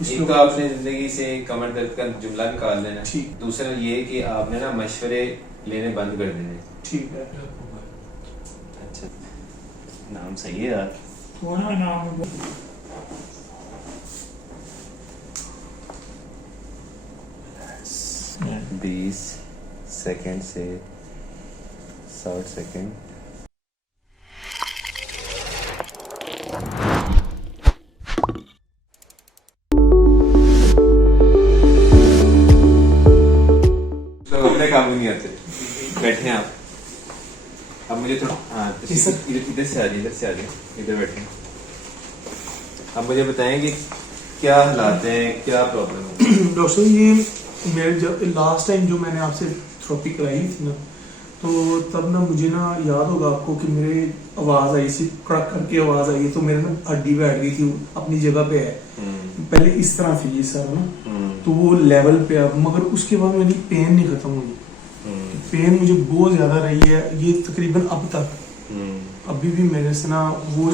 एक तो आपने जिंदगी से कमर दर्द का जुमला निकाल देना, ठीक। दूसरा ये कि आपने ना मशवरे लेने बंद कर देने। ठीक है। अच्छा, नाम सही है यार। तुम्हारा नाम 20 सेकंड से 60 सेकंड। अपने काम नहीं आते, बैठे हैं आप। अब मुझे थोड़ा इधर से आ जाइए, इधर से आ जाइए, इधर बैठे। अब मुझे बताएं कि क्या हालात हैं, क्या प्रॉब्लम है। डॉक्टर साहब ये मेरे जब लास्ट टाइम जो मैंने आपसे थेरेपी कराई थी ना, तो तब ना मुझे ना याद होगा आपको कि मेरे आवाज़ आई सी, कड़क करके आवाज़ आई, तो मेरे ना हड्डी बैठ गई थी, अपनी जगह पे है। पहले इस तरह थी ये सर ना, तो वो लेवल पे अब, मगर उसके बाद मेरी पेन नहीं खत्म हुई। पेन मुझे बहुत ज्यादा रही है, ये तकरीबन अब तक। अभी भी मेरे से ना वो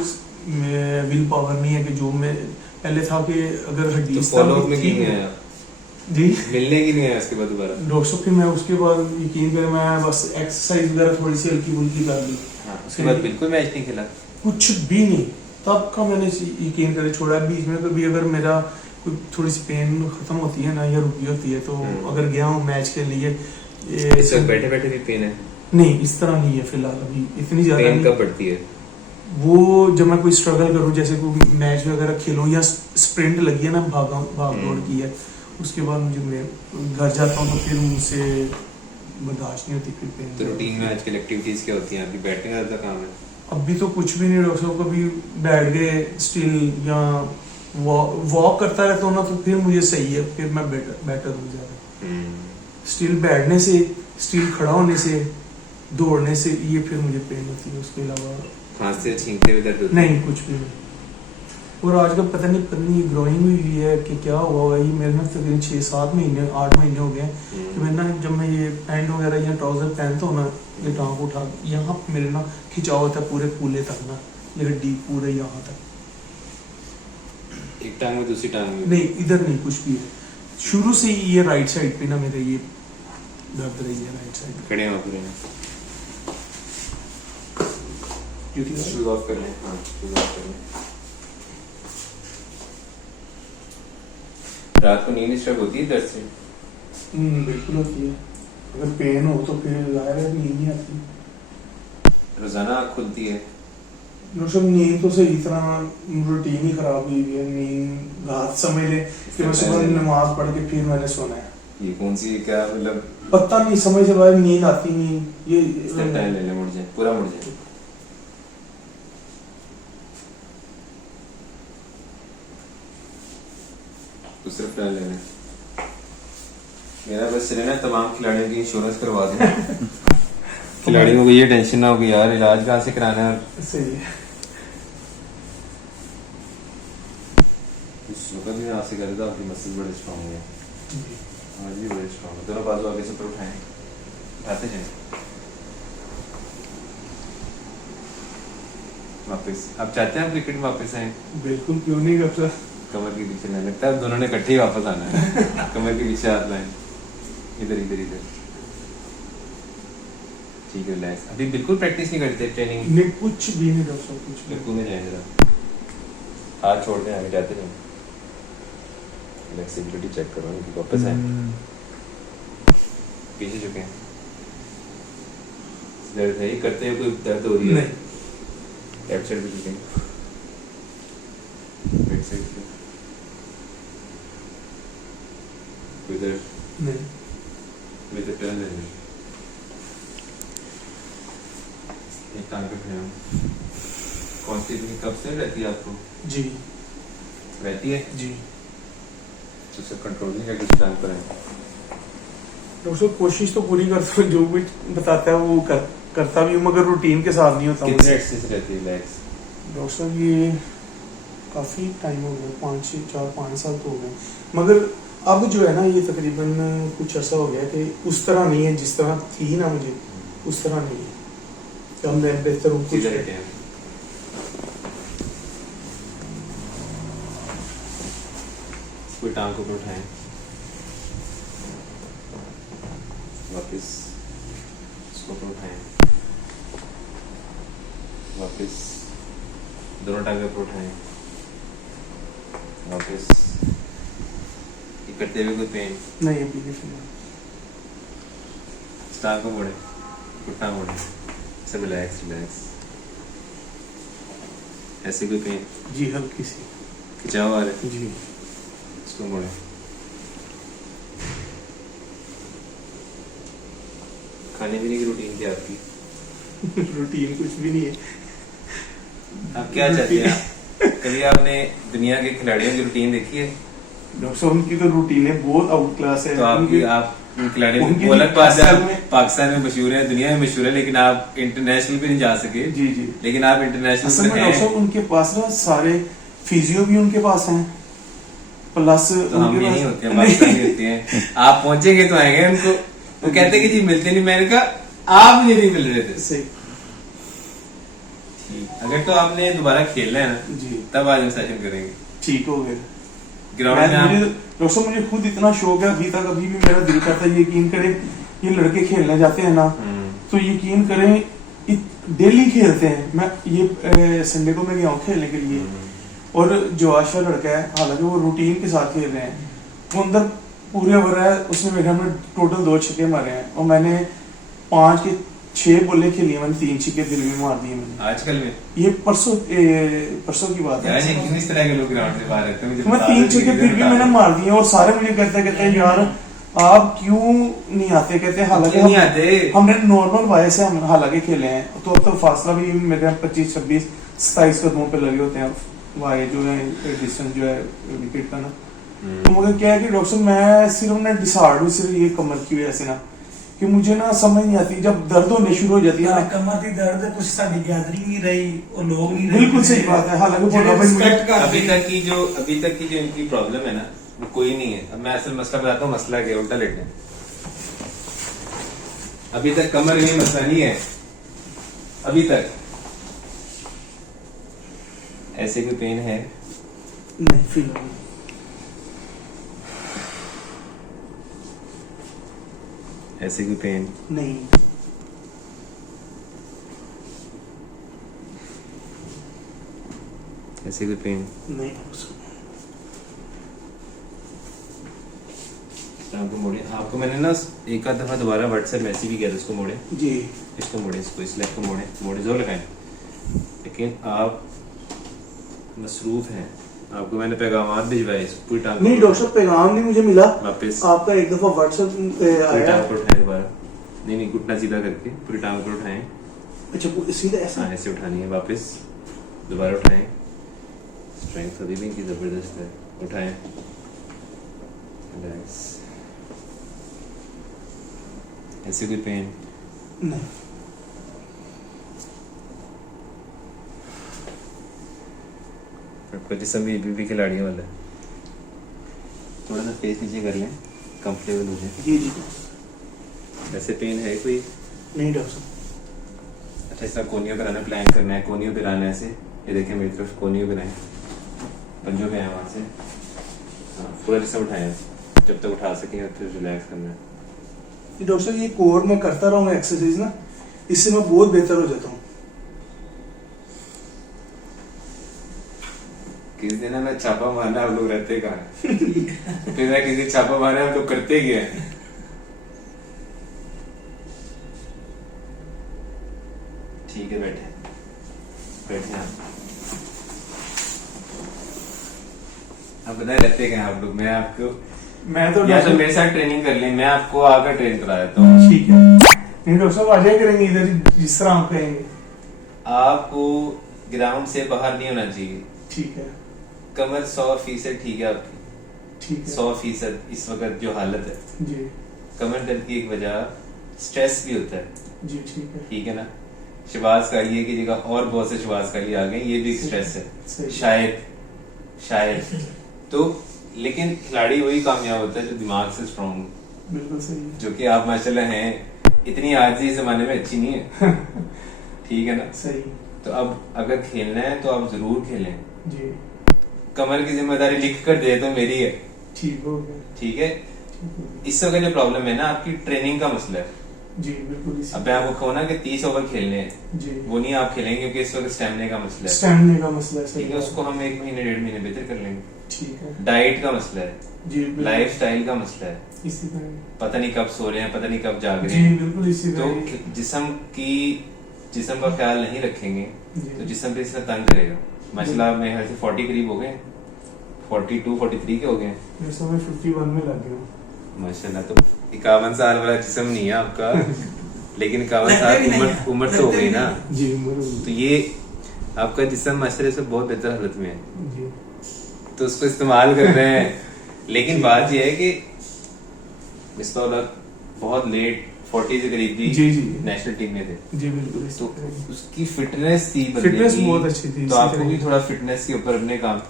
विल पावर नहीं है कि जो मैं पहले था कि अगर हड्डी जी मिलने की नहीं है उसके बाद दोबारा डॉक्टर फिर मैं उसके बाद यकीन करें मैं बस एक्सरसाइज वगैरह थोड़ी सी हल्की फुल्की कर ली। उसके बाद बिल्कुल मैच नहीं खेला, कुछ भी नहीं। तब का मैंने यकीन करे छोड़ा। बीच में कभी अगर मेरा कोई थोड़ी सी पेन खत्म होती है ना या रुकी होती है, तो अगर गया हूँ मैच के लिए। इस वक्त बैठे बैठे भी पेन है? नहीं, इस तरह नहीं है फिलहाल, अभी इतनी ज्यादा पेन कब बढ़ती है? वो जब मैं कोई स्ट्रगल करूँ, जैसे कोई मैच वगैरह खेलूँ या स्प्रिंट लगी है ना, भाग दौड़ की है, उसके बाद मुझे मैं घर जाता हूँ तो फिर मुझसे बर्दाश्त नहीं होती फिर पेन। तो रूटीन में आजकल एक्टिविटीज क्या होती हैं आपकी? बैठने का ज्यादा काम है? अभी तो कुछ भी नहीं डॉक्टर साहब, कभी बैठ गए स्टिल या वॉक करता रहता हूँ ना, तो फिर मुझे सही है, फिर मैं बेटर हो जाता। स्टिल बैठने से, स्टिल खड़ा होने से, दौड़ने से ये फिर मुझे पेन होती है। उसके अलावा खांसते छींकते हुए दर्द होता है? नहीं, कुछ भी नहीं। और आज का पता नहीं ग्रोइंग हुई है कि क्या हुआ होगा, ये मेरे ना तकरीबन 6-7 महीने 8 महीने हो गए कि मैं ना, जब मैं ये पैंट वगैरह या ट्राउजर पहनता हूँ ना, ये टांग उठा यहाँ मेरे ना खिंचाव होता है पूरे कूल्हे तक ना, ये हड्डी पूरे यहाँ तक। एक टांग में दूसरी टांग में? नहीं, इधर नहीं कुछ भी है। शुरू से ही ये राइट साइड पे ना मेरे ये दर्द रही है, राइट साइड। खड़े हैं पूरे शूज ऑफ कर लें। हाँ, शूज ऑफ कर लें। रात को नींद डिस्टर्ब होती है दर्द से? बिल्कुल होती है। अगर पेन हो तो फिर जाहिर है नींद नहीं आती। रोजाना आँख खुलती है? सब नींद तो सही तरह रूटीन ही खराब हुई है। नींद रात समझ ले कि मैं सुबह नमाज पढ़ के फिर मैंने सोना है। ये कौन सी क्या मतलब पता नहीं, समझ से बाहर नींद आती नहीं। ये टाइम ले ले, मुड़ जाए, पूरा मुड़ जाए। दूसरा प्लान लेना। मेरा बस रहना तमाम खिलाड़ियों की इंश्योरेंस करवा दें। खिलाड़ियों को ये टेंशन ना होगी यार इलाज कहाँ से कराना है। सही है। शुगर भी आपसे करे तो आपकी मसल बड़े स्ट्रॉन्ग है। आज भी बड़े स्ट्रॉन्ग है। दोनों बाजू आगे से ऊपर उठाएं, उठाते जाएं। वापस आप चाहते हैं क्रिकेट में वापस आए? बिल्कुल, क्यों नहीं करता। कमर के पीछे नहीं लगता है, दोनों ने इकट्ठे ही वापस आना है। कमर के पीछे हाथ लाएं, इधर इधर इधर। ठीक है, रिलैक्स। अभी बिल्कुल प्रैक्टिस नहीं करते ट्रेनिंग? नहीं, कुछ भी नहीं डॉक्टर, कुछ भी। बिल्कुल नहीं जाए जरा, हाथ छोड़ दें, आगे जाते जाएं। फ्लेक्सिबिलिटी चेक करो, इनकी वापस आए, पीछे झुके हैं। दर्द है? करते हुए कोई दर्द हो रही है? नहीं। लेफ्ट साइड पे झुके, राइट साइड पे कोई दर्द नहीं। विद टर्न ले लें। एक टांग पे खड़े हो। कॉन्स्टिपेशन कब से रहती है आपको? जी रहती है जी। तो सब कंट्रोल नहीं करके उस टांग पर है। डॉक्टर कोशिश तो पूरी करता हूँ, जो भी बताता है वो करता भी हूँ, मगर रूटीन के साथ नहीं होता। कितने एक्सरसाइज रहती है रिलैक्स? डॉक्टर साहब ये काफ़ी टाइम हो गया, 5 साल तो हो गए, मगर अब जो है ना ये तकरीबन कुछ ऐसा हो गया कि उस तरह नहीं है जिस तरह थी ना, मुझे उस तरह नहीं है। अब मैं बेहतर हूँ कुछ। पूरी टांग को ऊपर उठाएं, वापस इसको ऊपर उठाएं, वापस दोनों टांगे ऊपर उठाएं, वापस। ये करते हुए कोई पेन नहीं अभी नहीं फिलहाल। टांग को मोड़े, घुटना मोड़े, सब रिलैक्स रिलैक्स। ऐसे कोई पेन जी हल्की सी खिंचाव आ रहा है, जी। इसको मोड़े। खाने पीने की रूटीन क्या है आपकी? रूटीन कुछ भी नहीं है। आप क्या चाहते हैं? कभी आपने दुनिया के खिलाड़ियों की रूटीन देखी है? डॉक्टर साहब उनकी तो रूटीन बहुत आउट क्लास है। तो आपकी उनकी- आप उन खिलाड़ियों उनकी को अलग बात है, असल आप में- पाकिस्तान में मशहूर है, दुनिया में मशहूर है, लेकिन आप इंटरनेशनल भी नहीं जा सके। जी जी। लेकिन आप असल इंटरनेशनल में पर डॉक्टर साहब हैं। उनके पास ना सारे फिजियो भी उनके पास हैं, प्लस तो हम उनके यही पास- होते हैं, पाकिस्तानी होते हैं। आप पहुंचेंगे तो आएंगे उनको। वो कहते हैं कि जी मिलते नहीं, मैंने कहा आप मुझे नहीं मिल रहे थे। सही ठीक, अगर तो आपने दोबारा खेलना है ना, जी तब आज हम सेशन करेंगे ठीक हो गए। ग्राउंड में। मुझे आप डॉक्टर साहब मुझे खुद इतना शौक है, अभी तक अभी भी मेरा दिल करता है, यकीन करें ये लड़के खेलने जाते हैं ना तो यकीन करें डेली खेलते हैं। मैं ये संडे को मैं गया हूँ खेलने के लिए, और जो आशा लड़का है हालांकि वो रूटीन के साथ खेल रहे हैं, वो अंदर पूरे ओवर है, उसने मेरे ख्याल में टोटल 2 छक्के मारे हैं, और मैंने 5 के 6 बॉलें खेली हैं, मैंने 3 छक्के दिल में मार दिए मैंने। आजकल में ये परसों की बात यार है। ये किस तरह के लोग ग्राउंड से बाहर रहते हैं, मुझे मैं बता 3 दो, छक्के फिर भी बता मैंने दो। मार दिए, और सारे मुझे कहते हैं यार आप क्यों नहीं आते, कहते हैं हालांकि क्यों नहीं आते? हमने नॉर्मल वाय से हम हालांकि खेले हैं, तो अब तो फासला भी मेरे 25 26 27 कदमों पे लगे होते हैं वाय जो है, डिस्टेंस जो है विकेट का ना। तो मुझे क्या है कि डॉक्टर मैं सिर्फ ना डिसहार्ड हूँ सिर्फ ये कमर की वजह से ना, कि मुझे ना समझ नहीं आती जब दर्द होने शुरू हो जाती है ना। कमर दी दर्द कुछ साडी गैदरिंग नहीं रही और लोग नहीं रहे। बिल्कुल सही बात है, हालांकि ਜਿਹੜੇ बोला भाई respect करते अभी हैं। तक की जो इनकी प्रॉब्लम है ना, वो कोई नहीं है। अब मैं असल मसला बताता हूँ, मसला क्या है, उल्टा लेटना। अभी तक कमर में मसला नहीं है, अभी तक ऐसे कोई पेन है? नहीं फिलहाल ऐसे कोई पेन? नहीं। ऐसे कोई पेन? नहीं आपको मोड़े, आपको मैंने ना एक आध दफा दोबारा व्हाट्सएप मैसेज भी किया था, उसको मोड़े, जी इसको मोड़े, इसको इस लेग को मोड़े, मोड़े जोर लगाएं। लेकिन आप मसरूफ हैं, आपको मैंने पैगाम भिजवाए, इस पूरी टांग को नहीं डॉक्टर साहब पैगाम नहीं मुझे मिला, वापस आपका एक दफा व्हाट्सएप पूरी आया। टांग को उठाएं दोबारा। नहीं घुटना सीधा करके पूरी टांग को उठाएं। अच्छा वो सीधा ऐसा हाँ ऐसे उठानी है, वापस दोबारा उठाएं। स्ट्रेंथ अभी भी इनकी जबरदस्त है, उठाएं, रिलैक्स। ऐसे कोई पेन? नहीं। आपका जिसम भी खिलाड़ियों वाला है। थोड़ा सा फेस नीचे कर लें, कंफर्टेबल हो जाए। जी जी ऐसे पेन है कोई? नहीं डॉक्टर साहब। अच्छा इस तरह कोनियों पे आना प्लान करना है, कोनियों पे आना है ऐसे, ये देखें मेरी तरफ, कोनियों पे आए, पंजों पे आए वहाँ से। हाँ पूरा जिसम उठाएं, जब तक उठा सकें तो रिलैक्स करना है। ये डॉक्टर साहब ये कोर में करता रहूँ एक्सरसाइज ना, इससे मैं बहुत बेहतर हो जाता हूँ। किस दिन ना मैं छापा मारना, आप लोग रहते कहाँ हैं? फिर मैं किसी दिन छापा मारना, हम लोग करते क्या है? ठीक है बैठे बैठे आप बताए रहते क्या हैं आप लोग? मैं आपको मैं तो या तो डॉक्टर मेरे साथ ट्रेनिंग कर लें, मैं आपको आकर ट्रेन करा देता हूँ। ठीक है। नहीं डॉक्टर साहब आ जाया करेंगे इधर जिस तरह आप कहेंगे। आपको ग्राउंड से बाहर नहीं होना चाहिए। ठीक है कमर 100% ठीक है आपकी, ठीक है 100% इस वक्त जो हालत है। जी कमर दर्द की एक वजह स्ट्रेस भी होता है, जी ठीक है ना। शबाज कालिए की जगह और बहुत से शबाज कालिए आ गए, ये भी स्ट्रेस है सही। शायद तो। लेकिन खिलाड़ी वही कामयाब होता है जो दिमाग से स्ट्रॉन्ग, बिल्कुल सही है। जो कि आप माशाल्लाह हैं। इतनी आजी इस जमाने में अच्छी नहीं है, ठीक है ना। सही तो अब अगर खेलना है तो आप जरूर खेलें। जी कमर की जिम्मेदारी लिख कर दे तो मेरी है, ठीक हो गया। ठीक है, इस वक्त जो प्रॉब्लम है ना आपकी ट्रेनिंग का मसला है। जी बिल्कुल इसी- अब मैं आपको कहूँ ना कि 30 ओवर खेलने हैं, जी वो नहीं आप खेलेंगे क्योंकि इस वक्त स्टेमिना का मसला है। स्टैमिना का मसला है, सही ठीक है, बात उसको हम 1 महीने 1.5 महीने बेहतर कर लेंगे। ठीक है डाइट का मसला है, जी बिल्कुल लाइफ स्टाइल का मसला है, इसी तरह पता नहीं कब सो रहे हैं, पता नहीं कब जाग रहे जी हैं। बिल्कुल इसी तो तरह जिस्म का ख्याल नहीं रखेंगे जी। तो जिस्म पे इसका तंग करेगा। माशाल्लाह मेरे ख्याल से 40 करीब हो गए, 42 43 के हो गए मेरे समय 51 में लग गया। माशाल्लाह। तो 51 साल वाला जिस्म नहीं है आपका, लेकिन 51 साल लगता भी नहीं है, उम्र तो हो गई ना। जी तो ये आपका जिस्म माशाल्लाह से बहुत बेहतर हालत में है, जी तो उसको इस्तेमाल कर रहे हैं। लेकिन बात यह है कि मिसबाह बहुत लेट 40 से करीब भी जी, जी। नेशनल टीम में थे, जी बिल्कुल इसी तो तरह। उसकी फिटनेस थी बंदे फिटनेस की। बहुत अच्छी थी, तो इसी आपको तरह भी की। थोड़ा फिटनेस के ऊपर अपने काम,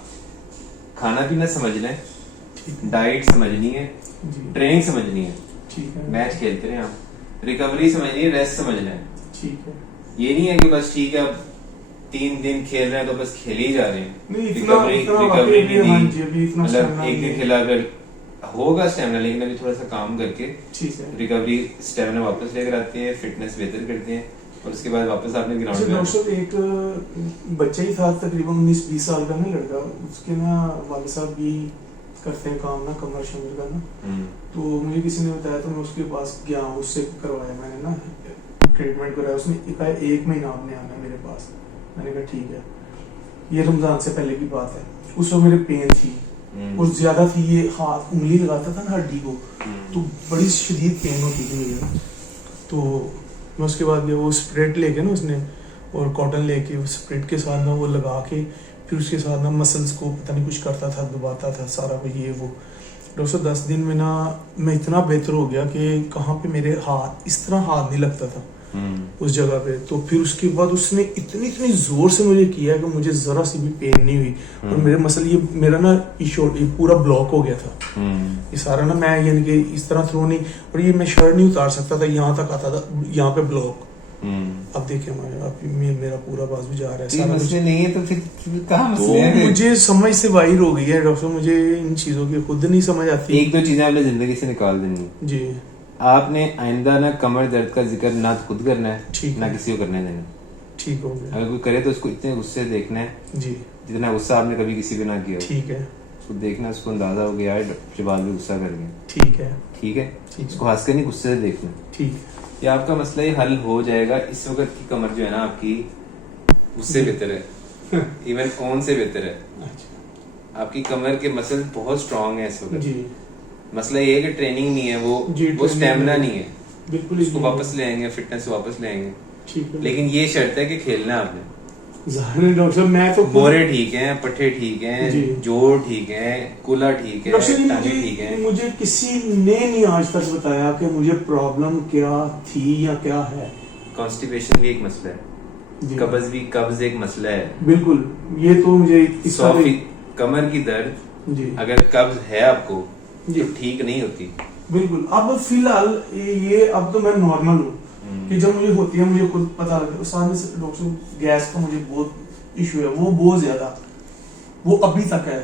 खाना पीना समझना है, ठीक है डाइट समझनी है, जी ट्रेनिंग समझनी है, ठीक है मैच खेलते रहे आप, रिकवरी समझनी है, रेस्ट समझना है। ठीक है। ये नहीं है कि बस ठीक है अब 3 दिन खेल रहे हैं तो बस खेल ही जा रहे हैं। नहीं इतना रिकवरी इतना रिकवरी वाकई नहीं हाँ दी। जी अभी इतना मतलब stamina एक दिन नहीं खेला अगर होगा स्टेमिना, लेकिन अभी थोड़ा सा काम करके है। ठीक है रिकवरी स्टेमिना वापस लेकर आते हैं, फिटनेस बेहतर करते हैं और उसके बाद वापस आपने अच्छा ग्राउंड में डॉक्टर साहब एक बच्चा ही था तकरीबन 19-20 साल का ना लड़का, उसके ना वाले साहब भी करते हैं काम ना कमर शमर का ना, हम्म, तो मुझे किसी ने बताया तो मैं उसके पास गया, उससे करवाया मैंने ना ट्रीटमेंट कराया। उसने कहा 1 महीना आपने आना है मेरे पास। मैंने कहा ठीक है। ये रमजान से पहले की बात है। उस वक्त मेरे पेन थी और ज्यादा थी, ये हाथ उंगली लगाता था ना हड्डी को तो बड़ी शदीद पेन होती थी मुझे। तो मैं उसके बाद वो स्प्रेड लेके ना उसने और कॉटन लेके उस स्प्रेड के साथ ना वो लगा के फिर उसके साथ ना मसल्स को पता नहीं कुछ करता था, दबाता था सारा कुछ ये वो। डॉक्टर साहब 10 दिन में ना मैं इतना बेहतर हो गया कि कहाँ पे मेरे हाथ इस तरह हाथ नहीं लगता था उस जगह पे। तो फिर उसके बाद उसने इतनी इतनी जोर से मुझे किया कि मुझे जरा सी भी पेन नहीं हुई और मेरे मसल ये मेरा ना ये पूरा ब्लॉक हो गया था ये सारा ना, मैं यानी कि इस तरह थ्रो नहीं, और ये मैं शर्ट नहीं उतार सकता था, यहाँ तक आता था, यहाँ पे ब्लॉक। अब देखिए मेरा पूरा बाजू भी जा रहा है सारा कुछ। नहीं है तो फिर कहाँ तो मुझे समझ से बाहर हो गई है डॉक्टर, मुझे इन चीजों की खुद नहीं समझ आती। 1-2 चीजें आपने जिंदगी से निकाल देनी। जी आपने आइंदा ना कमर दर्द का जिक्र ना खुद करना है, ठीक ना है। किसी को करने देना। ठीक हो गया अगर कोई करे तो उसको इतने गुस्से से देखना है जी जितना गुस्सा आपने कभी किसी पे ना किया हो। ठीक है उसको देखना, उसको अंदाजा हो गया यार जवाब भी गुस्सा कर गया। ठीक है ठीक है, ठीक उसको हंस कर नहीं गुस्से से देखना। ठीक ये आपका मसला ही हल हो जाएगा। इस वक्त की कमर जो है ना आपकी उससे बेहतर है, इवन कौन से बेहतर है। अच्छा आपकी कमर के मसल बहुत स्ट्रांग है इस वक्त। जी मसला ये है कि ट्रेनिंग नहीं है, वो training स्टेमिना नहीं है। बिल्कुल उसको वापस ले आएंगे, फिटनेस वापस ले आएंगे, ठीक है। लेकिन ये शर्त है कि खेलना है आपने। जाहिर है डॉक्टर साहब मैं तो बोरे ठीक हैं, पट्टे ठीक जी। हैं, जोड़ ठीक हैं, कुला ठीक है, डॉक्टर साहब टांगे ठीक हैं। मुझे किसी ने नहीं आज तक बताया कि मुझे प्रॉब्लम क्या थी या क्या है। कॉन्स्टिपेशन भी एक मसला है, जी। कब्ज एक मसला है। बिल्कुल ये तो मुझे इसका 100% कमर की दर्द जी अगर कब्ज है आपको जी। तो ठीक नहीं होती। बिल्कुल। अब फिलहाल ये अब तो मैं नॉर्मल हूँ कि जब मुझे होती है मुझे खुद पता लगता है। सामने से डॉक्टर गैस का मुझे बहुत इशू है, वो बहुत ज्यादा, वो अभी तक है,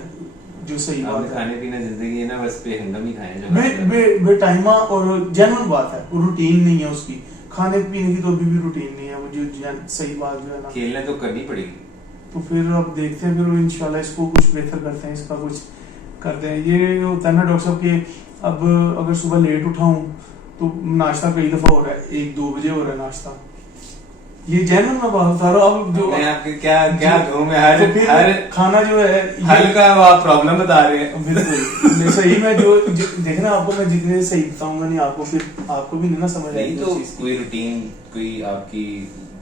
जो सही आपने बात है। खाने पीना जिंदगी है ना बस बेहंगम ही खाए जो बे खाते हैं। बे बेटाइमा और जेन्युइन बात है, रूटीन नहीं है उसकी, खाने पीने की तो अभी भी रूटीन नहीं है, वो जो सही बात जो है ना। खेलना तो करनी पड़ेगी। तो फिर अब देखते हैं, फिर इंशाल्लाह इसको कुछ बेहतर करते हैं, इसका कुछ करते हैं। ये होता है ना डॉक्टर साहब कि अब अगर सुबह लेट उठाऊं तो नाश्ता कई दफा हो रहा है, 1-2 बजे हो रहा है नाश्ता। ये जेन्युइन मैं बात बता रहा हूँ। अब जो मैं आपके क्या कहूँ, मैं हर तो फिर हर खाना जो है हल का आप प्रॉब्लम बता रहे हैं। बिल्कुल मैं सही में देखना आपको मैं जितने सही बताऊंगा नहीं आपको, फिर आपको भी नहीं ना समझ नहीं आएगी तो उस चीज़ की। कोई रूटीन, कोई आपकी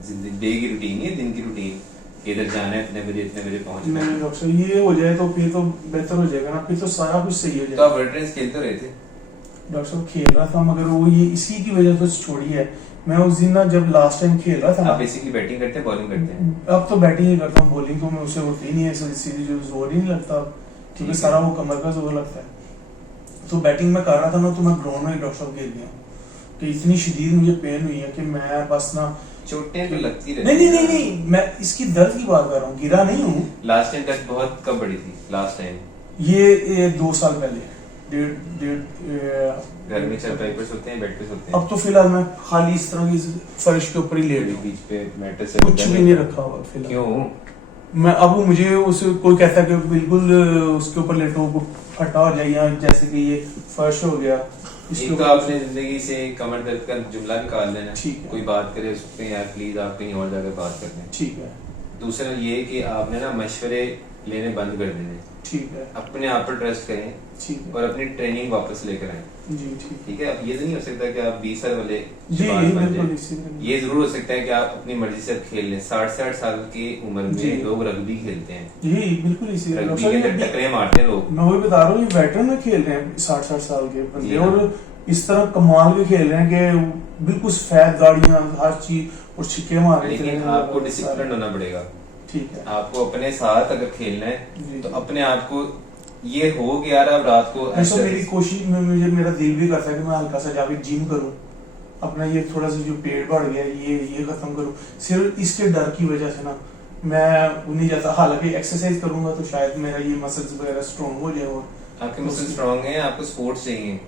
जिंदगी डे की रूटीन है, दिन की रूटीन, इधर जाना है इतने बजे पहुंचना है। नहीं डॉक्टर साहब, ये हो जाए तो फिर तो बेहतर हो जाएगा ना, फिर तो सारा कुछ सही हो तो जाएगा। आप वर्ल्ड रेस खेलते रहे थे। डॉक्टर साहब खेल रहा था, मगर वो ये इसी की वजह से छोड़ी है। मैं उस दिन ना जब लास्ट टाइम खेल रहा था आप ना, बेसिकली बैटिंग करते हैं, बॉलिंग करते हैं? अब तो बैटिंग ही करता हूँ, बॉलिंग तो मैं उससे होती ही नहीं है, सीधी जो जोर ही नहीं लगता, क्योंकि ठीक है। सारा वो कमर का जोर लगता है। तो बैटिंग में कर रहा था ना, तो मैं ग्राउंड में डॉक्टर साहब गिर गया कि इतनी शदीद मुझे पेन हुई है कि मैं बस ना चोटें तो लगती रहती नहीं हैं। नहीं नहीं नहीं मैं इसकी दर्द की बात कर रहा हूँ, गिरा नहीं हूँ। लास्ट टाइम तक बहुत कब बड़ी थी लास्ट टाइम? ये 2 साल पहले। डेढ़ डेढ़ घर में चारपाई पर सोते हैं, बेड पे सोते हैं? अब तो फिलहाल मैं खाली इस तरह की फर्श के ऊपर ही लेट हूँ, बीच पे मैटर से कुछ भी नहीं रखा हुआ फिलहाल। क्यों? मैं अब मुझे उसे कोई कहता है कि बिल्कुल उसके ऊपर लेटो, फटा हो जाए, या जैसे कि ये फर्श हो गया इसके एक तो ऊपर। आपने जिंदगी से कमर दर्द का जुमला निकाल देना। ठीक है। कोई बात करे उस पे यार प्लीज आप कहीं और जाकर बात कर लें। ठीक है। दूसरा ये कि आपने ना मशवरे लेने बंद कर देने, ठीक है। अपने आप पर ट्रस्ट करें ठीक है। और अपनी ट्रेनिंग वापस लेकर आए। जी ठीक। ठीक है? अब ये तो नहीं हो सकता कि आप 20 साल वाले जी शबाज बन बिल्कुल जाएं। इसी तरह। ये जरूर हो सकता है कि आप अपनी मर्जी से अब खेल लें। 60 साल की उम्र जी। में लोग रग्बी खेलते हैं, जी बिल्कुल इसी तरह। रग्बी के अंदर टकरे मारते हैं लोग। मैं वही बता रहा हूँ, ये वेटरन में खेल रहे हैं 60-60 साल के जी बंदे, हाँ। और इस तरह कमाल के खेल रहे हैं कि बिल्कुल सफेद गाड़ियां हर चीज, और छिक्के मार रहे लेकिन थे। आपको डिसिप्लिन होना पड़ेगा। ठीक है। आपको अपने साथ अगर खेलना है जी। तो अपने आप को ये हो कि यार अब रात को ऐसा मेरी कोशिश में, मुझे मेरा दिल भी करता है कि मैं हल्का सा जाके जिम करूं, अपना ये थोड़ा सा जो पेट बढ़ गया ये खत्म करूं। सिर्फ इसके डर की वजह से ना मैं नहीं जाता। हालांकि एक्सरसाइज करूंगा तो शायद मेरा ये मसल्स वगैरह स्ट्रॉन्ग हो जाए। और आपके मसल स्ट्रांग हैं, आपको स्पोर्ट्स चाहिए,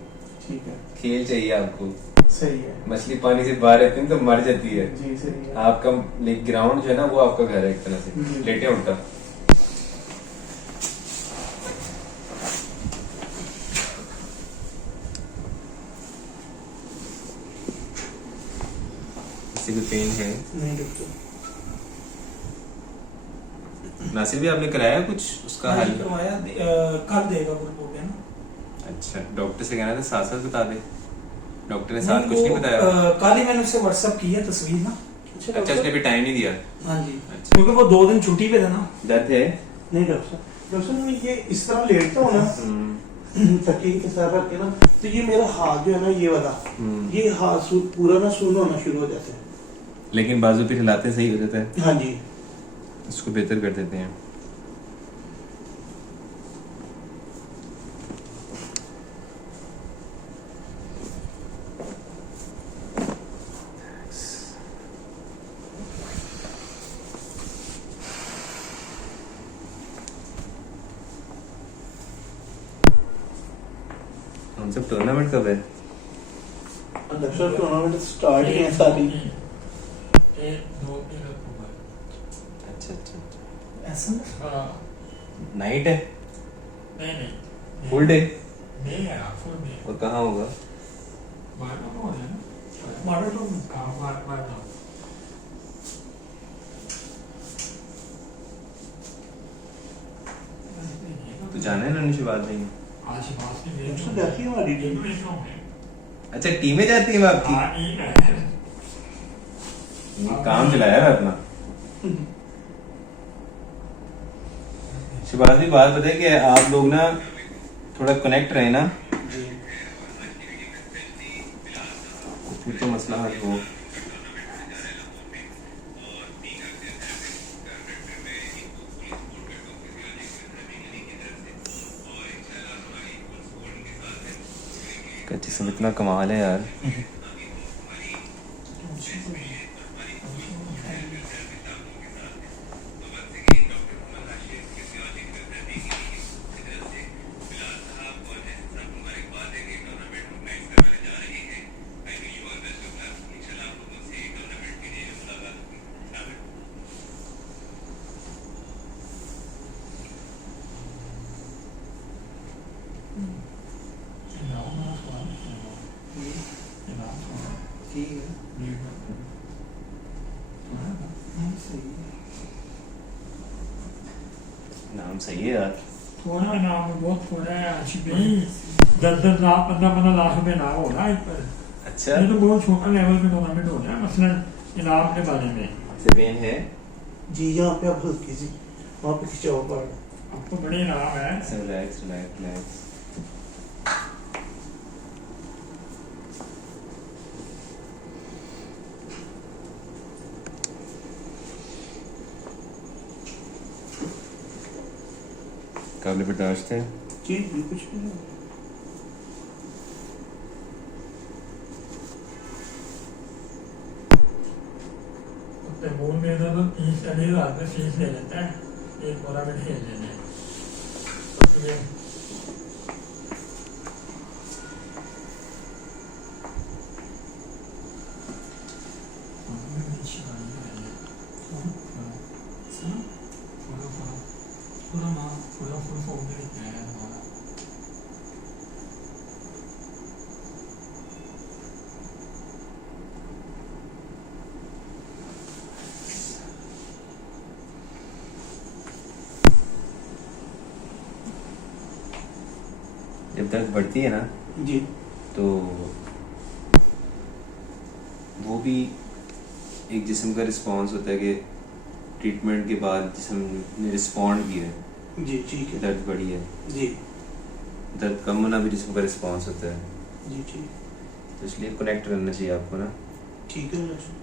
ठीक है, खेल चाहिए आपको। सही है। मछली पानी से बाहर रहती है तो मर जाती है। जी सही है। आपका ग्राउंड जो है ना वो आपका घर है एक तरह से। जी। लेटे उल्टा। किसी को पेन है? नहीं डॉक्टर। नासिर भी आपने कराया कुछ उसका हल? करवाया, कल देगा वो रिपोर्ट है ना। अच्छा, डॉक्टर से कहना था साथ साथ बता दे। डॉक्टर ने साथ कुछ नहीं बताया? कल ही मैंने उसे व्हाट्सएप किया तस्वीर ना। अच्छा, उसने भी टाइम नहीं दिया? हाँ जी। अच्छा। क्योंकि वो 2 दिन छुट्टी पे था ना। दर्द है? नहीं डॉक्टर मैं ये इस तरह लेटता हूँ ना तकिए के साथ रख के ना, तो ये मेरा हाथ जो है ना ये वाला, ये हाथ पूरा ना सुन्न होना शुरू हो जाता है। लेकिन बाजू पे हिलाते सही हो जाता है। हाँ जी। इसको बेहतर कर देते हैं। हम सब टूर्नामेंट कब है? डॉक्टर टूर्नामेंट स्टार्ट ही है सारी। अच्छा अच्छा, ऐसा ना? नाइट है? नहीं फुल डे? नहीं है, फुल नहीं। और कहाँ होगा? मॉडल तो जाना है ना निशाबाद नहीं? आज बात नहीं डॉक्टर जाती है हमारी टीम। अच्छा, टीमें जाती है आपकी? काम चलाया है अपना। शिबाज भी बात बताए कि आप लोग ना थोड़ा कनेक्ट रहे ना, फिर तो मसला हल हो। जिसमें इतना कमाल है यार। नाम सही है यार। थोड़ा नाम बहुत थोड़ा है, अच्छी नहीं 10-10 लाख 15-15 लाख रुपए नाम हो रहा है इस पर। अच्छा, ये तो बहुत छोटा लेवल पे टूर्नामेंट हो रहा है, मसलन इनाम के बारे में। से पेन है? जी यहाँ पे आप हल्की सी वहाँ पे खिंचाव पड़ रहा है। आपको बड़े इनाम है। Relax relax relax. काबिल बर्दाश्त है? जी भी कुछ भी नहीं। तैमूर में तो 30-40 में फीस ले लेता है एक टूर्नामेंट खेल लेने। जब दर्द बढ़ती है ना जी तो वो भी एक जिस्म का रिस्पॉन्स होता है कि ट्रीटमेंट के बाद जिस्म ने रिस्पॉन्ड किया है, जी ठीक है दर्द बढ़ी है, जी दर्द कम होना भी जिस्म का रिस्पॉन्स होता है। जी ठीक तो इसलिए कनेक्ट रहना चाहिए आपको ना। ठीक है डॉक्टर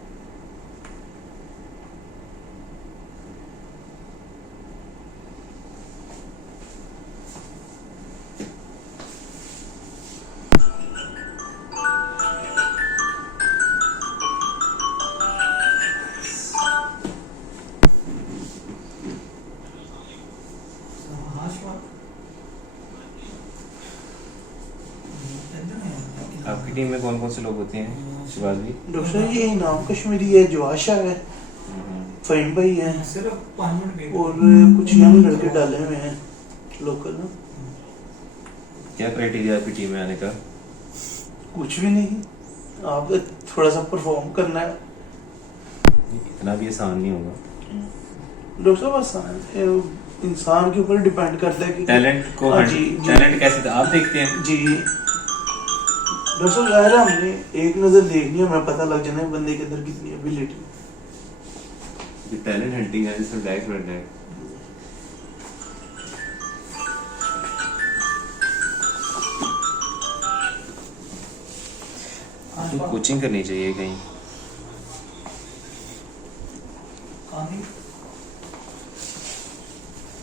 आपकी टीम में कौन कौन से लोग होते हैं शिवाज भी? डॉक्टर साहब ये इनाम कश्मीरी है, जवाशा है, फहीम भाई है सिर्फ 5 मिनट और कुछ यंग लड़के डाले हुए हैं लोकल ना। क्या क्राइटेरिया आपकी टीम में आने का? कुछ भी नहीं, आप थोड़ा सा परफॉर्म करना है इतना भी आसान नहीं होगा। डॉक्टर साहब। आसान है, इंसान के ऊपर डिपेंड करता है कि टैलेंट को हाँ जी, जी। टैलेंट कैसे आप देखते हैं? जी डॉक्टर साहब ज़ाहिर है हमने एक नज़र देखनी है, हमें पता लग जाना है बंदे के अंदर कितनी एबिलिटी। टैलेंट हंटिंग है जिसमें बैक फ्रंट है। आपको कोचिंग करनी चाहिए कहीं।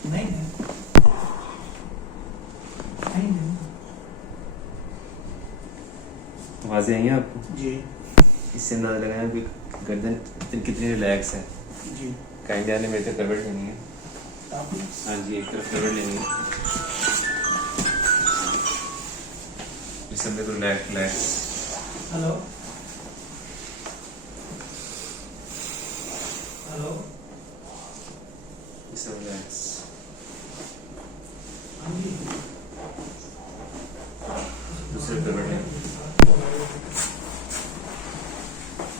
नहीं आवाजें आई हैं आपको? जी इससे अंदाजा लगाया कि गर्दन कितनी रिलैक्स है। जी काइंड ने मेरे से करवट लेनी है। आप हाँ जी, एक तरफ करवट लेनी है। इस समय तो रिलैक्स रिलैक्स। हेलो हेलो इस समय रिलैक्स। दूसरे करवट लेनी।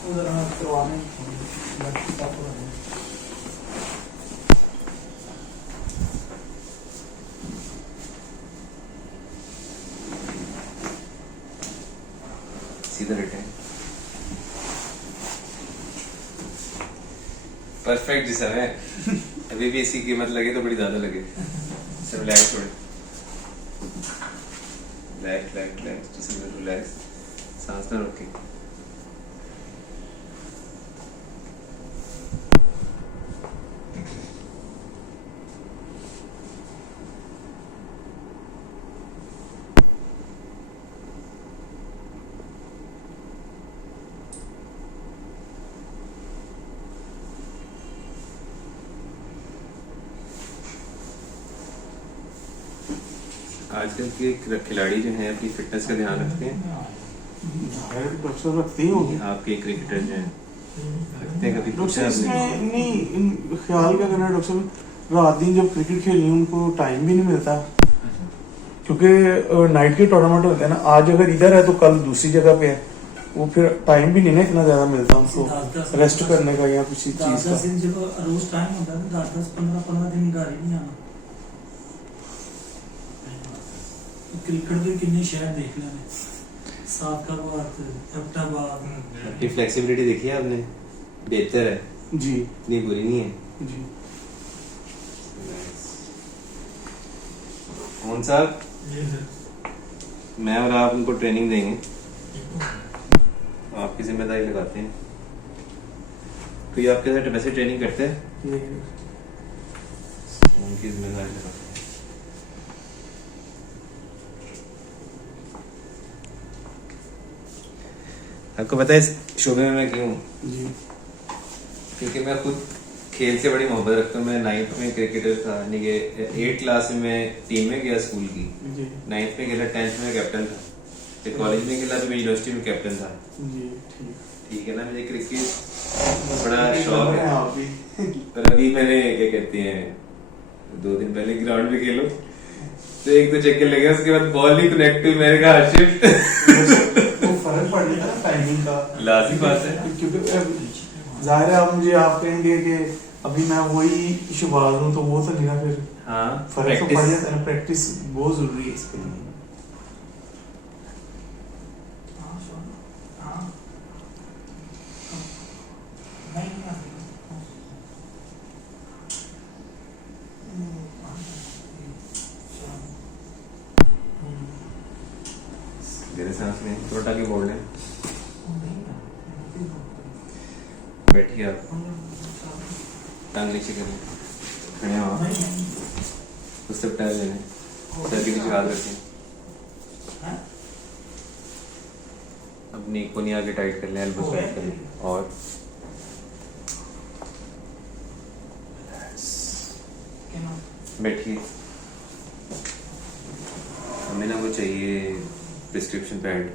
उधर करवाने सीधा लेटे। परफेक्ट जिसम है। अभी भी इसकी कीमत लगे तो बड़ी ज्यादा लगे। सब रिलैक्स थोड़े। रिलैक्स रिलैक्स रिलैक्स जिसम में रिलैक्स। सांस ना रोके। आजकल के खिलाड़ी जो हैं अपनी फिटनेस का ध्यान रखते हैं। डॉक्टर साहब रखते ही होंगे। आपके क्रिकेटर जो हैं रखते हैं कभी डॉक्टर पूछा साहब आपने? इसमें नहीं ख्याल क्या करना है डॉक्टर साहब, रात दिन जब क्रिकेट खेलनी उनको टाइम भी नहीं मिलता क्योंकि नाइट के टूर्नामेंट होते हैं ना। आज अगर इधर है तो कल दूसरी जगह पे है, वो फिर टाइम भी नहीं ना इतना ज्यादा मिलता उनको रेस्ट करने का या किसी चीज का। 10 दिन जब रोज टाइम होता है 10-15 दिन घर ही नहीं आना। क्रिकेट के कितने शहर देख लेने, सादकाबाद, अब्टाबाद। अपनी फ्लेक्सिबिलिटी देखी है आपने? बेहतर है जी इतनी बुरी नहीं है। जी मोहन साहब, मैं और आप उनको ट्रेनिंग देंगे। आपकी जिम्मेदारी लगाते हैं। तो ये आपके साथ वैसे ट्रेनिंग करते हैं? नहीं उनकी जिम्मेदारी लगाते हैं। आपको पता है इस शोबे में मैं क्यों? जी क्योंकि मैं खुद खेल से बड़ी मोहब्बत रखता हूँ। मैं 9th में क्रिकेटर था, यानी कि 8th क्लास में मैं टीम में गया स्कूल की, जी 9th में खेला, 10th में कैप्टन था, फिर कॉलेज में खेला तो मैं यूनिवर्सिटी में कैप्टन था। जी ठीक ठीक है ना, मुझे क्रिकेट बड़ा शौक है। आप भी पर अभी मैंने क्या कहते हैं 2 दिन पहले ग्राउंड में खेलो तो एक दो चक्कर लगे, उसके बाद बॉल नहीं कनेक्ट हुई। मैंने कहा शिफ्ट। वो फर्क पड़ जाता है टाइमिंग का, लाजिम बात है। क्योंकि जाहिर है आप कहेंगे कि अभी मैं वही शुभारंभ हूँ तो वो तो नहीं ना, फिर हाँ, फर्क तो पड़ प्रैक्टिस जाता है। प्रैक्टिस बहुत जरूरी है इसके लिए। धीरे सांस लें, थोड़ा आगे बोल लें। बैठिए आप, टांग नीचे करें, खड़े हो आप, उससे पैर ले लें, सर के नीचे हाथ रखें, अपनी कोनी आगे टाइट कर लें, एल्बो टाइट कर लें, और बैठिए। हमें ना वो चाहिए प्रिस्क्रिप्शन पैड।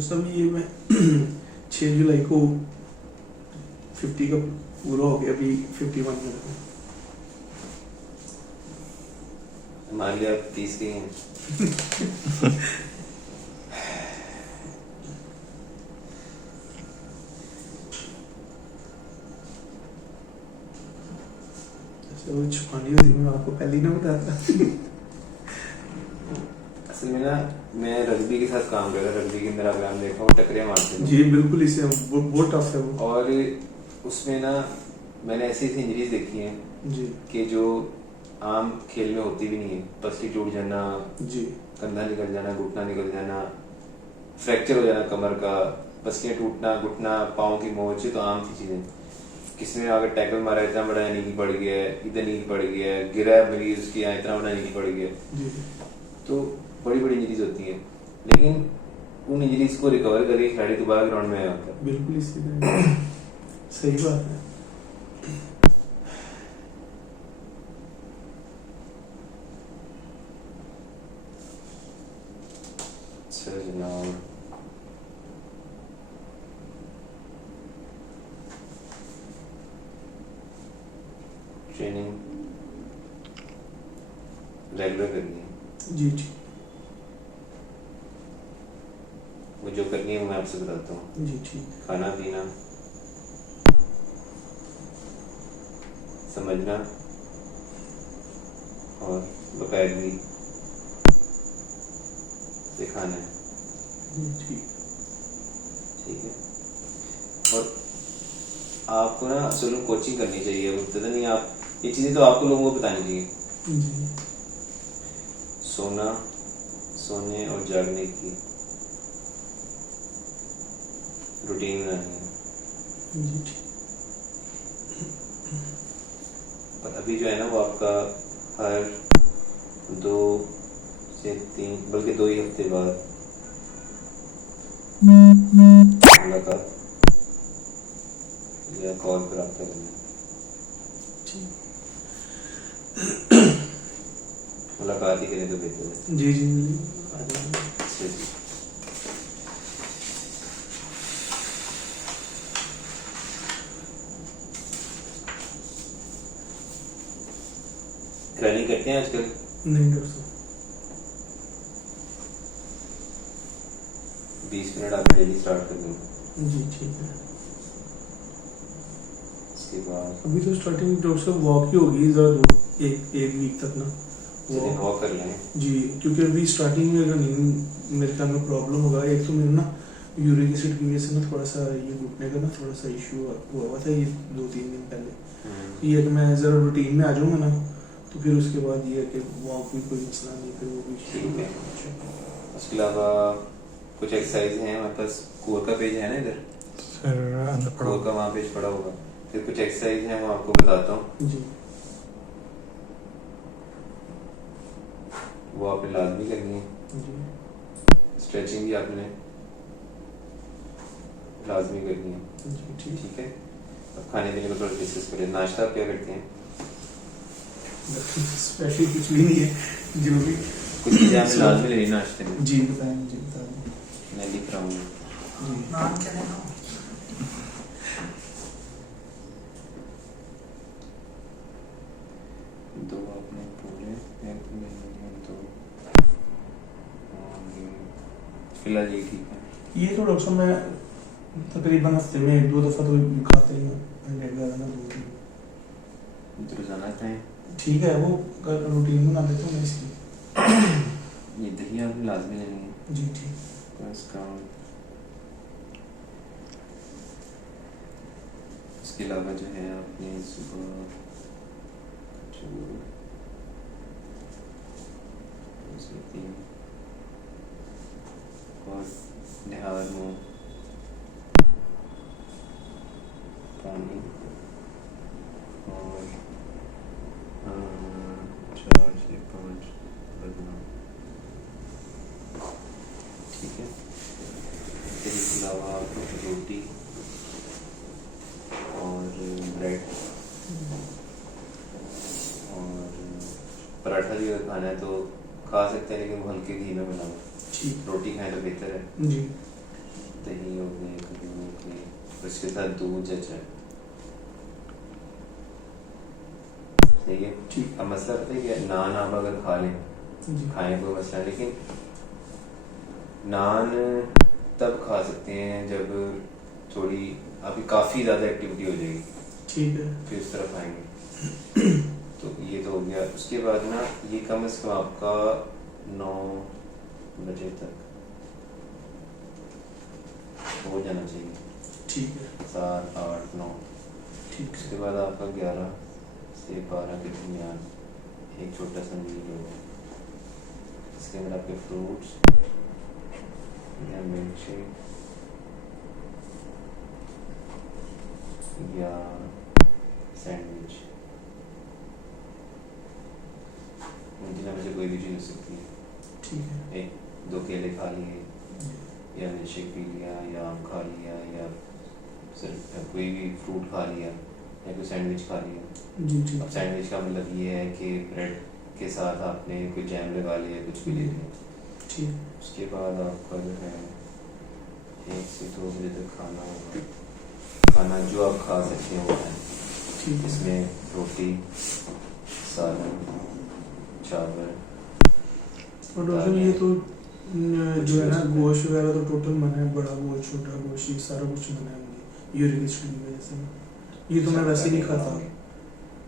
सब ये मैं 6 जुलाई को 50 का पूरा हो गया, अभी 51 में हूँ। मान लिया आप 30 के हैं। ऐसे वो छुपानी होती, मैं आपको पहले ही ना बताता। असल में ना मैं रग्बी के साथ काम कर रहा, रग्बी के अंदर अगर हम देखा वो टकरियां मारते हैं जी बिल्कुल, इसे बहुत टफ है वो। और उसमें ना मैंने ऐसी ऐसी इंजरीज देखी हैं जी कि जो आम खेल में होती भी नहीं है। पसली टूट जाना, जी कंधा निकल जाना, घुटना निकल जाना, फ्रैक्चर हो जाना कमर का, पसलियां टूटना, घुटना, पाँव की मोच, तो आम थी चीजें। किसी ने अगर टैकल मारा, इतना बड़ा नील पड़ गया है, इधर नील पड़ गया है, गिरा है मरीज उसकी यहाँ इतना बड़ा नील पड़ गया है। जी तो बड़ी बड़ी इंजरीज होती हैं, लेकिन उन इंजरीज को रिकवर करके खिलाड़ी दोबारा ग्राउंड में आया होता है। बिल्कुल इसी तरह सही बात है। अच्छा जनाब, ट्रेनिंग रेगुलर करनी है। जी जी वो जो करनी है वो मैं आपसे बताता हूँ। जी ठीक है। खाना पीना, समझना और बाकायदगी सिखाना है। जी ठीक। ठीक है। और आपको ना असल में कोचिंग करनी चाहिए, वो पता नहीं आप ये चीजें तो आपको लोगों को बतानी चाहिए। जी सोना, सोने और जागने की रूटीन बनानी है। जी ठीक। और अभी जो है ना वो आपका हर 2 से 3 बल्कि 2 ही हफ्ते बाद मुलाकात या कॉल पर रब्ता करना है। मुलाकात ही करें तो बेहतर है। जी जी आ जाएंगे। अच्छा जी। रनिंग करते हैं आजकल? नहीं डॉक्टर साहब। 20 मिनट आप डेली स्टार्ट कर दें। जी ठीक है। इसके बाद अभी तो स्टार्टिंग डॉक्टर साहब वॉक ही होगी ज़रा, एक वीक तक ना चलिए वॉक कर लें। जी, क्योंकि अभी स्टार्टिंग में रनिंग मेरे ख्याल में प्रॉब्लम होगा। एक तो मेरे ना यूरिक एसिड की वजह से ना थोड़ा सा ये घुटने का ना थोड़ा सा इशू हुआ था ये 2-3 दिन पहले। ये कि मैं ज़रा रूटीन में आ जाऊँगा ना, तो फिर उसके बाद ये है कि वॉक भी कोई मसला नहीं, फिर वो भी ठीक है। उसके अलावा कुछ एक्सरसाइज हैं हमारे पास, कोर का पेज है ना इधर, सर अंदर पड़ा कोर का वहाँ पेज पड़ा होगा। फिर कुछ एक्सरसाइज हैं वो आपको बताता हूँ, जी वो आपने लाजमी करनी है। जी स्ट्रेचिंग भी आपने लाजमी करनी है। जी ठीक। ठीक है। अब खाने पीने को थोड़ा डिस्कस करें। नाश्ता आप क्या करते हैं? स्पेशल कुछ भी नहीं है जो भी। कुछ चीज़ें आपने लाजमी लेनी नाश्ते में। जी बताएं, जी बताएं। मैं लिख रहा हूँ। जी नाम क्या है? 2 आपने पूरे 2 फिलहाल ये ठीक है। ये तो डॉक्टर साहब मैं तकरीबन हफ्ते में 1-2 दफ़ा तो खाता ही हूँ, अंडे वगैरह ना 2 दिन। रोजाना खाएं। ठीक है, वो रूटीन बना देता हूँ मैं इसकी। ये दही आपने लाजमी लेनी है जी ठीक। बस काम। इसके अलावा जो है आपने सुबह और निहार मुँह पानी और 4 से 5 बदनाम, ठीक है। फिर इसके अलावा रोटी और ब्रेड और पराठा भी अगर खाना है तो खा सकते हैं, लेकिन वो हल्के घी में बनाओ। ठीक। रोटी खाएं तो बेहतर है। जी। दही हो गई, कद्दू हो गई, उसके साथ दूध या चाय, सही है। ठीक। अब मसला पता है क्या, नान आप अगर खा लें जी। खाएं कोई मसला, लेकिन नान तब खा सकते हैं जब थोड़ी आपकी काफ़ी ज़्यादा एक्टिविटी हो जाएगी, ठीक है। फिर उस तरफ आएंगे। तो ये तो हो गया। उसके बाद ना ये कम से कम आपका 9 बजे तक हो जाना चाहिए। ठीक है। 7, 8, 9। ठीक उसके है। बाद आपका 11 से 12 के दरमियान एक छोटा सा मील होगा। इसके अंदर आपके फ्रूट्स या मिल्क शेक या सैंडविच, उन तीनों में से कोई भी चीज़ हो सकती है। ठीक है। 1-2 केले खा लिए या मिल्क शेक पी लिया या आम खा लिया या सिर्फ कोई भी फ्रूट खा लिया या कोई सैंडविच खा लिया। जी ठीक। अब सैंडविच का मतलब ये है कि ब्रेड के साथ आपने कोई जैम लगा लिया, कुछ भी ले लिया। ठीक। उसके बाद आपका जो है 1 से 2 बजे तक खाना जो आप खा सकते हैं वो है। ठीक। इसमें रोटी, सालन, चावल और डॉक्टर ये तो जो है ना गोश्त वगैरह तो टोटल मना है, बड़ा गोश्त छोटा गोश्त ये सारा कुछ मना है मुझे, यूरिक एसिड की वजह से। ये तो मैं वैसे नहीं खाता,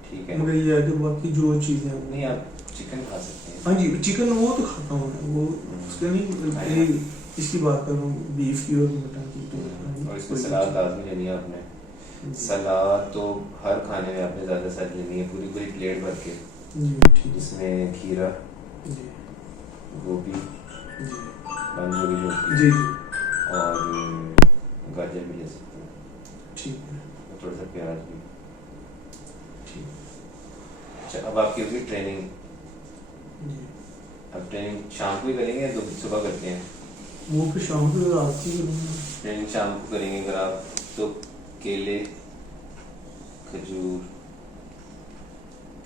ठीक है। मगर ये है कि बाकी जो चीज़ें हैं नहीं, आप चिकन खा सकते हैं। हाँ जी चिकन वो तो खाता हूँ मैं, वो उसका नहीं, इसकी बात कर रहा हूँ बीफ की और मटन की। तो और इसमें सलाद लाजमी लेनी है आपने। सलाद तो हर खाने में आपने ज़्यादा सारी लेनी है, पूरी पूरी प्लेट भर के, जी ठीक। जिसमें खीरा, जी गोभी, जी बंद गोभी जो होती है, जी और गाजर भी ले सकते हैं, ठीक है। और थोड़ा सा प्याज भी। ठीक। अच्छा, अब आपकी होगी ट्रेनिंग। जी अब ट्रेनिंग शाम को ही करेंगे या सुबह करते हैं? वो फिर शाम को रात की करूँगा। ट्रेनिंग शाम को करेंगे अगर आप तो केले, खजूर,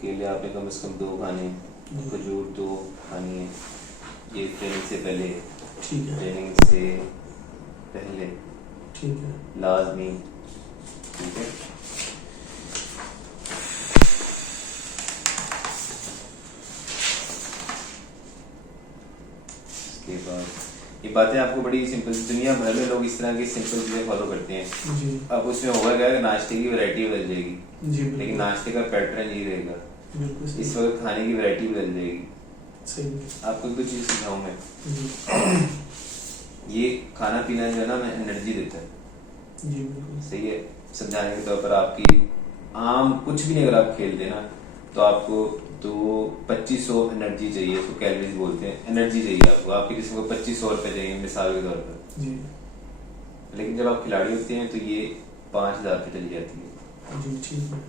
केले आपने कम से कम 2 खाने, खजूर 2 खानी है। ये ट्रेनिंग से पहले, ठीक है। ट्रेनिंग से पहले ठीक है। लाजमी, ठीक है। इसके बाद ये बातें आपको बड़ी सिंपल, दुनिया भर में लोग इस तरह की सिंपल चीज़ें फॉलो करते हैं। जी अब उसमें होगा क्या कि नाश्ते की वैरायटी बदल जाएगी, जी लेकिन बिल्कुल नाश्ते का पैटर्न यही रहेगा। बिल्कुल सही। इस वक्त खाने की वैरायटी बदल जाएगी। सही। आपको कुछ चीज़ समझाऊँ मैं, जी ये खाना पीना जो है ना, मैं एनर्जी देता है, जी बिल्कुल सही है। समझाने के तौर पर आपकी आम कुछ भी नहीं अगर आप खेल देना तो आपको 2500 एनर्जी चाहिए, इसको कैलोरीज बोलते हैं, एनर्जी चाहिए आपको। आपके जिसम को 2500 रुपये चाहिए मिसाल के तौर पर, जी लेकिन जब आप खिलाड़ी होते हैं तो ये 5000 पे चली जाती है। जी ठीक है।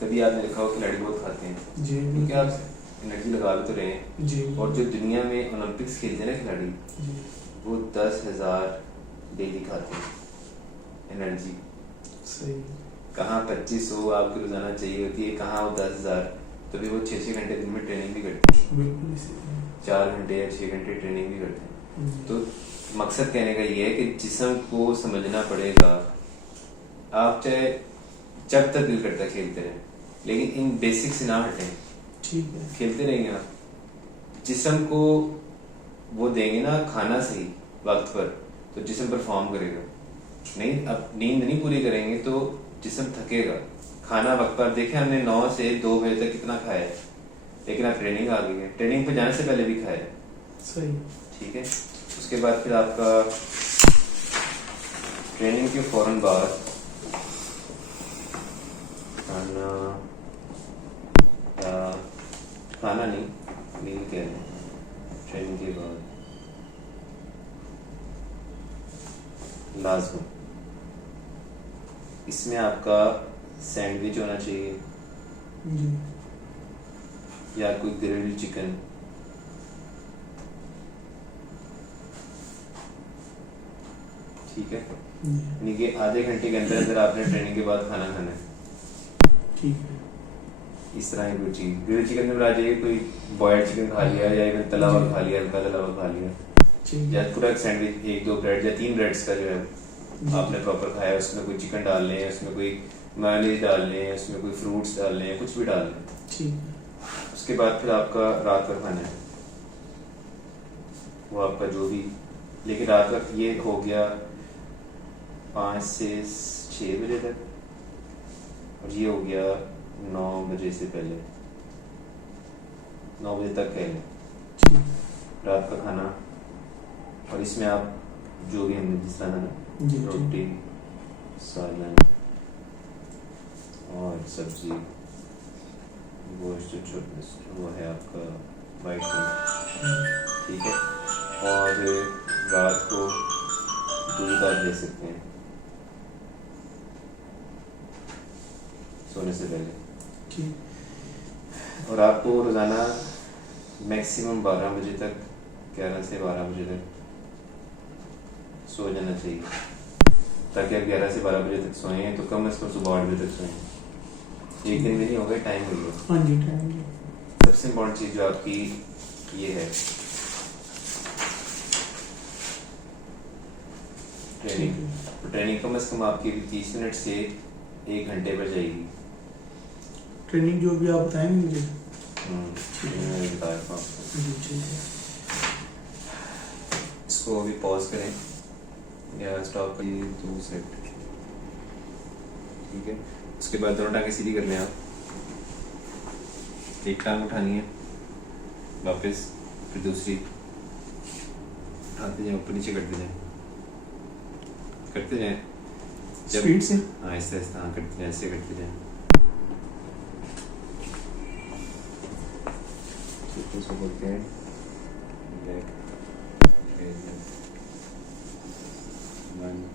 तभी आपने देखा हो खिलाड़ी बहुत खाते हैं, जी क्योंकि आप एनर्जी लगा भी तो रहे हैं। जी और जो दुनिया में ओलंपिक्स खेलते हैं ना खिलाड़ी, जी वो 10,000 डेली खाते हैं एनर्जी। सही। कहाँ 2500 आपको रोजाना चाहिए होती है, कहाँ वो 10,000। तभी वो 6-6 घंटे दिन में ट्रेनिंग भी करते हैं, बिल्कुल सही। 4 घंटे या 6 घंटे ट्रेनिंग भी करते हैं। जी। तो मकसद कहने का ये है कि जिस्म को समझना पड़ेगा। आप चाहे जब तक दिल करता खेलते रहें, लेकिन इन बेसिक से ना हटें, ठीक है। खेलते रहेंगे ना, जिस्म को वो देंगे ना खाना सही वक्त पर, तो जिस्म परफॉर्म करेगा। नहीं, अब नींद नहीं पूरी करेंगे तो जिस्म थकेगा, खाना वक्त पर देखें, हमने 9 से 2 बजे तक कितना खाया है, लेकिन अब ट्रेनिंग आ गई है, ट्रेनिंग पे जाने से पहले भी खाया है। सही। ठीक है, उसके बाद फिर आपका ट्रेनिंग के फौरन बाद खाना, खाना नहीं, मील कह रहे हैं, ट्रेनिंग के बाद लाजम इसमें आपका सैंडविच होना चाहिए जी। या कोई ग्रिल्ड चिकन, ठीक है, यानी कि आधे घंटे के अंदर अंदर आपने ट्रेनिंग के बाद खाना खाना है। ठीक है। इस तरह की कोई चीज, ग्रिल्ड चिकन में आ जाइए, कोई बॉयल्ड चिकन खा लिया या इवन तला हुआ खा लिया, हल्का तला हुआ खा लिया, ठीक या है। पूरा एक सैंडविच 1-2 ब्रेड या 3 ब्रेड्स का जो है आपने प्रॉपर खाया, उसमें कोई चिकन डाल लें, उसमें कोई मायोनीज डाल लें, उसमें कोई फ्रूट्स डाल लें, कुछ भी डाल लें। ठीक है। उसके बाद फिर आपका रात का खाना है, वो आपका जो भी, लेकिन रात का ये हो गया 5 से 6 बजे तक, और ये हो गया 9 बजे से पहले, 9 बजे तक है ठीक। रात का खाना। और इसमें आप जो भी हमने जिस तरह जी, ना रोटी, सालन और सब्जी, गोश्त जो वो है आपका वाइट मीट, ठीक है, और रात को दूध आप ले सकते हैं सोने से पहले। ठीक। और आपको रोज़ाना मैक्सिमम 12 बजे तक, 11 से 12 बजे तक सो जाना चाहिए, ताकि आप 11 से 12 बजे तक सोएं तो कम से कम सुबह 8 बजे तक सोएं। एक दिन में नहीं होगा, टाइम हो गया। हाँ जी, टाइम जी। सबसे इम्पोर्टेंट चीज़ जो आपकी ये है ट्रेनिंग, तो ट्रेनिंग कम से कम आपकी 30 मिनट से 1 घंटे पर जाएगी। ट्रेनिंग जो भी आप बताएंगे मुझे। मैंने बताया था आपको। जी, ठीक है। इसको अभी पॉज करें या स्टॉप करिए, 2 सेट, ठीक है। उसके बाद दोनों टांगें सीधी करने आप, एक टांग उठानी है वापस, फिर दूसरी उठाते जाए, ऊपर नीचे करते जाए, करते जाए स्पीड से। हाँ, ऐसे ऐसे, हाँ करते जाए, ऐसे करते जाए, इसको बोलते हैं लेग रेजर 120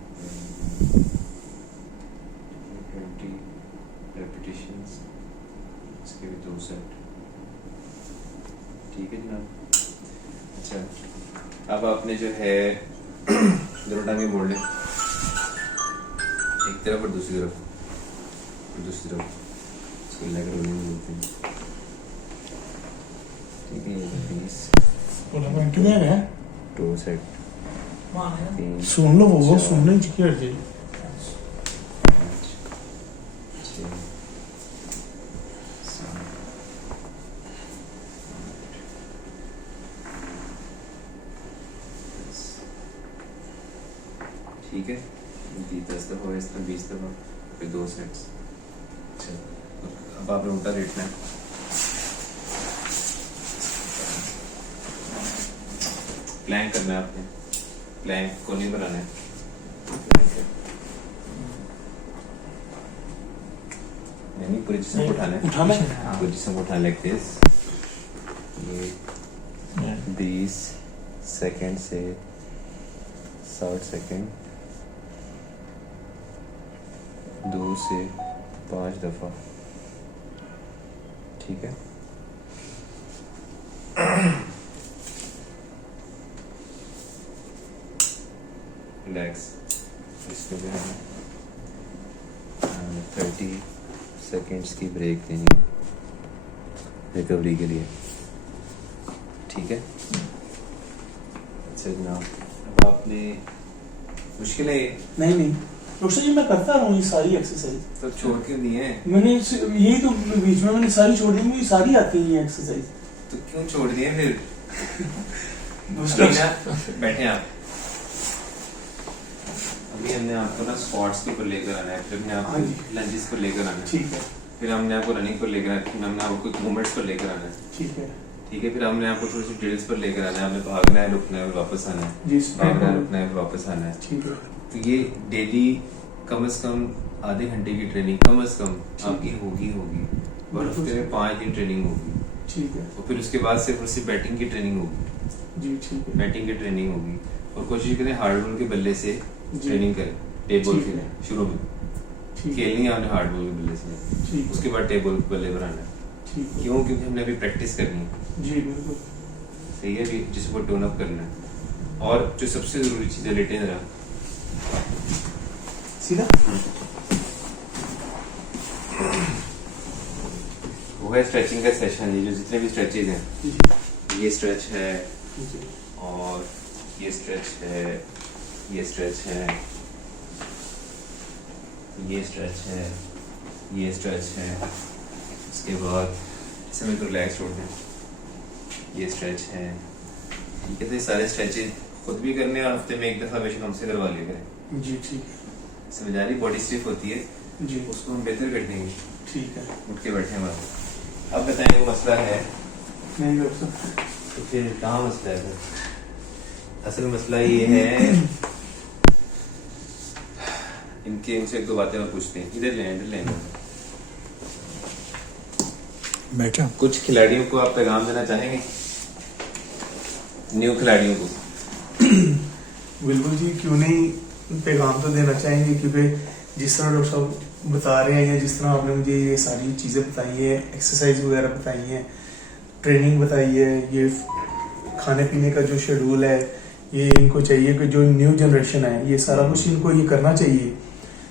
रेपिटेशंस, इसके भी 2 सेट, ठीक है जनाब। अच्छा, अब आपने जो है दोनों टांगे मोड़ लें, एक तरफ और दूसरी तरफ, और दूसरी तरफ, इसको लेग रोलिंग बोलते हैं, ठीक है। 20 कितने हैं? 2 सेट, मान है 3 सुन लो वो सुनने चाहिए हर चीज। 5 6 7 ठीक है। 10 दफा, इस तरह 20 दफा, फिर 2 सेट्स। अच्छा, अब आपने उल्टा लेटना है, प्लैंक करना है आपने, प्लैंक को नहीं बनाना है, प्लैंक है। नहीं, पूरे जिस्म को उठाना है, उठाना है। पूरे जिस्म को उठाना, लाइक दिस। ये 20 सेकंड से 60 सेकंड, 2 से 5 दफा, ठीक है। रिलैक्स, इसको जो है 30 सेकेंड्स की ब्रेक देनी है रिकवरी के लिए, ठीक है। अच्छा जनाब, अब आपने मुश्किल है ये, नहीं नहीं डॉक्टर जी, मैं करता रहा हूँ ये सारी एक्सरसाइज। तो छोड़ क्यों दिए हैं? मैंने यही तो बीच में मैंने सारी छोड़ दी, मुझे सारी आती है ये एक्सरसाइज। तो क्यों छोड़ दिए फिर? दूसरा अभी ना बैठे आप, अभी हमने आपको ना स्क्वाट्स के ऊपर लेकर आना है, फिर हमने हाँ आपको जी। लंजेस पर लेकर आना है, ठीक है फिर हमने आपको रनिंग पर लेकर आना है, फिर हमने आपको मूवमेंट्स पर लेकर आना है, ठीक है ठीक है। फिर हमने आपको थोड़ी सी ड्रिल्स पर लेकर आना है, हमने भागना है, रुकना है, फिर वापस आना है, जी भागना है, रुकना है, फिर वापस आना है। ठीक है तो ये डेली कम से कम आधे घंटे की ट्रेनिंग कम से कम आपकी होगी और हफ्ते में 5 दिन ट्रेनिंग होगी, ठीक है और फिर उसके बाद सिर्फ और सिर्फ बैटिंग की ट्रेनिंग होगी, जी ठीक है बैटिंग की ट्रेनिंग होगी। और कोशिश करें हार्ड बॉल के बल्ले से जी। ट्रेनिंग करें, टेप बॉल ठीक के है। लिए शुरू में ठीक है खेलनी है, हमने हार्ड बॉल के बल्ले से, ठीक है उसके बाद टेप बॉल के बल्ले पर आना है। ठीक है क्यों? क्योंकि हमने अभी प्रैक्टिस करनी है, जी बिल्कुल सही है, अभी जिसको टोन अप करना है। और जो सबसे जरूरी चीज है, लेटे जरा, सीधा वो है स्ट्रेचिंग का सेशन। ये जो जितने भी स्ट्रेचेज हैं, जी ये स्ट्रेच है जी और ये स्ट्रेच है, ये स्ट्रेच है, ये स्ट्रेच है, ये स्ट्रेच है, उसके बाद इसे मैं तो रिलैक्स छोड़ दें, ये स्ट्रेच है, ठीक है। तो ये सारे स्ट्रेचेज खुद भी करने और हफ्ते में एक दफा हमेशा हमसे करवा लिया करें। जी ठीक है समझ आ रही? बॉडी स्टिफ होती है, जी उसको हम बेहतर कर देंगे ठीक है उठ के बैठने वाला। अब बताएं वो मसला है नहीं कर सकते तो फिर कहाँ मसला है? असल मसला ये है, इनके उनसे एक दो बातें और पूछते हैं। इधर लें बैठा कुछ खिलाड़ियों को आप पैगाम देना चाहेंगे, न्यू खिलाड़ियों को? बिल्कुल जी, क्यों नहीं पैगाम तो देना चाहेंगे, क्योंकि जिस तरह डॉक्टर साहब बता रहे हैं या जिस तरह आपने मुझे ये सारी चीज़ें बताई हैं, एक्सरसाइज वगैरह बताई हैं, ट्रेनिंग बताई है, ये खाने पीने का जो शेड्यूल है, ये इनको चाहिए कि जो न्यू जनरेशन है ये सारा कुछ इनको ये करना चाहिए।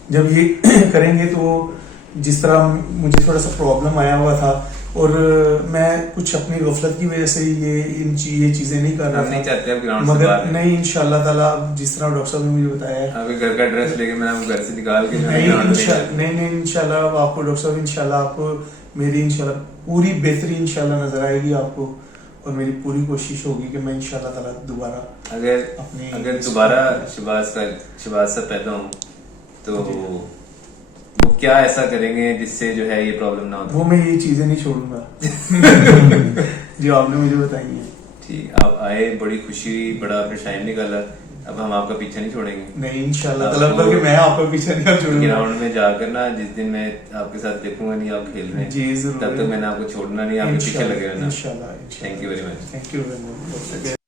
जब ये करेंगे तो जिस तरह मुझे थोड़ा सा प्रॉब्लम आया हुआ था और मैं कुछ अपनी गफलत की वजह से ये चीजें नहीं कर रहा हम नहीं था, चाहते आप ग्राउंड से मगर बाहर नहीं इंशाल्लाह ताला जिस तरह डॉक्टर साहब ने मुझे बताया है, आपके घर का ड्रेस लेके मैं आपको घर से निकाल के नहीं इंशाल्लाह आपको डॉक्टर साहब इंशाल्लाह आपको मेरी इंशाल्लाह पूरी बेहतरी इंशाल्लाह नजर आएगी आपको, और मेरी पूरी कोशिश होगी कि मैं इंशाल्लाह ताला दोबारा अगर दोबारा शहबाज साहब पैदा हो तो वो क्या ऐसा करेंगे जिससे जो है ये प्रॉब्लम ना हो? वो मैं ये चीजें नहीं छोड़ूंगा जो आपने मुझे बताई है। ठीक, आप आए, बड़ी खुशी, बड़ा आपने टाइम निकाला, अब हम आपका पीछा नहीं छोड़ेंगे। नहीं इंशाल्लाह ताला, बल्कि मैं आपका पीछे नहीं छोड़ूंगा। ग्राउंड में जाकर ना जिस दिन मैं आपके साथ देखूंगा नहीं आप खेल रहे हैं, जी जरूर, तब तक मैंने आपको छोड़ना नहीं, आपके पीछे लगे रहना। इंशाल्लाह। Thank you very much. Thank you very much.